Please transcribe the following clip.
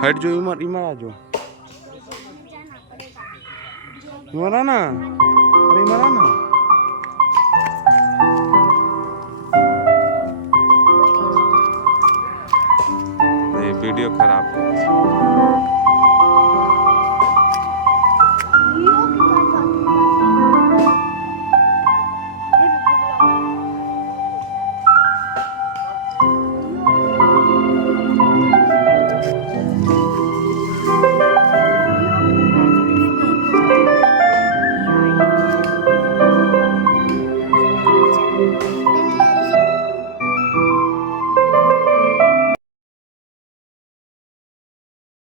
हट जो, इमर इमर आ जाओ, इमर आना, अरे इमर आना। ये वीडियो खराब कर